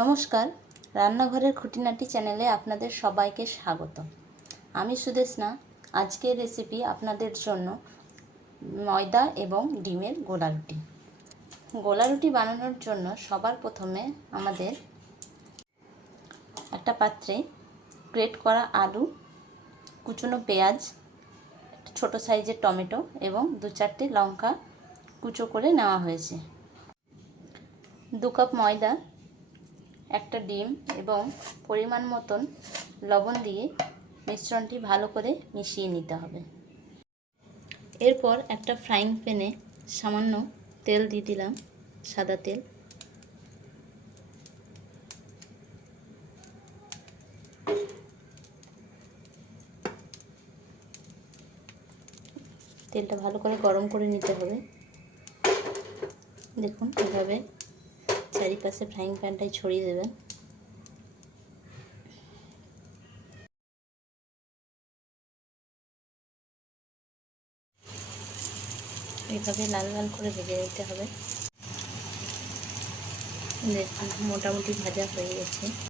নমস্কার। রান্নাঘরের খুঁটিনাটি চ্যানেলে আপনাদের সবাইকে স্বাগত। আমি সুদেশনা আজকের রেসিপি আপনাদের জন্য ময়দা এবং ডিমের গোলা রুটি গোলা রুটি বানানোর জন্য সবার প্রথমে আমাদের একটা পাত্রে গ্রেট করা আলু, কুচনো পেঁয়াজ ছোট সাইজের টমেটো এবং দু চারটে লঙ্কা কুচো করে নেওয়া হয়েছে। দু কাপ ময়দা একটা ডিম এবং পরিমাণ মতন লবণ দিয়ে মিশ্রণটি ভালো করে মিশিয়ে নিতে হবে। এরপর একটা ফ্রাইং প্যানে সামান্য তেল দিয়ে দিলাম সাদা তেল। তেলটা ভালো করে গরম করে নিতে হবে। দেখুন এভাবে চারিপাশে ফ্রাইং প্যানটাই ছড়িয়ে দেবেন। এইভাবে লাল লাল করে ভেজে নিতে হবে। দেখুন, মোটামুটি ভাজা হয়ে গেছে।